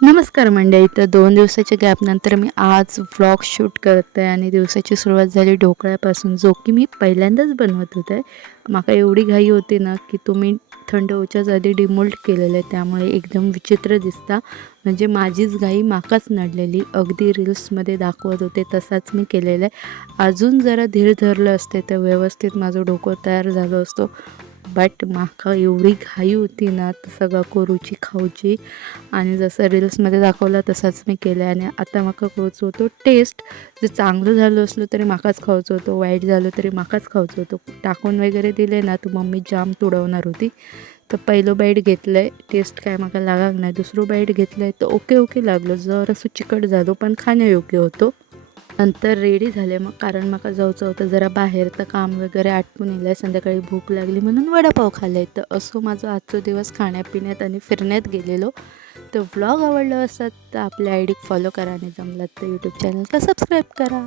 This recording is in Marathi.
नमस्कार मंडळी. तर 2 दिवसाच्या गॅपनंतर मी आज व्लॉग शूट करते आणि दिवसाची सुरुवात झाली ढोकळ्यापासून, जो की मी पहिल्यांदाच बनवत होते. माका एवढी घाई होती ना, की तुम्ही थंड होच्याच आधी डिमोल्ड केलेलं आहे, त्यामुळे एकदम विचित्र दिसता. म्हणजे माझीच घाई माकाच नडलेली. अगदी रील्समध्ये दाखवत होते तसाच मी केलेलं आहे. अजून जरा धीर धरलं असते तर व्यवस्थित माझं डोकं तयार झालं असतं. बट माका एवढी घाई होती ना, सगळं करूची खाऊची आणि जसं रील्समध्ये दाखवलं तसाच मी केलं आहे. आणि आता माका खावचं होतं टेस्ट. जर चांगलं झालं असलं तरी माकाच खावचं होतं, वाईट झालं तरी माकाच खावचं होतं. टाकून वगैरे दिले ना तर मम्मी जाम तुडवणार होती. तर पहिलं बाईट घेतलं आहे, टेस्ट काय माका लागाक नाही. दुसरं बाईट घेतलं आहे तर ओके ओके लागलं, जरासं चिकट झालं पण खाण्यायोग्य होतं. नंतर रेडी झाले मग, कारण माका जायचं होतं जरा बाहेर. तर काम वगैरे आटपून येलं आहे, संध्याकाळी भूक लागली म्हणून वडापाव खाल्ले. तर असं माझं आजचा दिवस खाण्यापिण्यात आणि फिरण्यात गेलेलो. तर व्लॉग आवडला असतात तर आपल्या आय डी फॉलो करा आणि जमलात तर यूट्यूब चॅनलला सबस्क्राईब करा.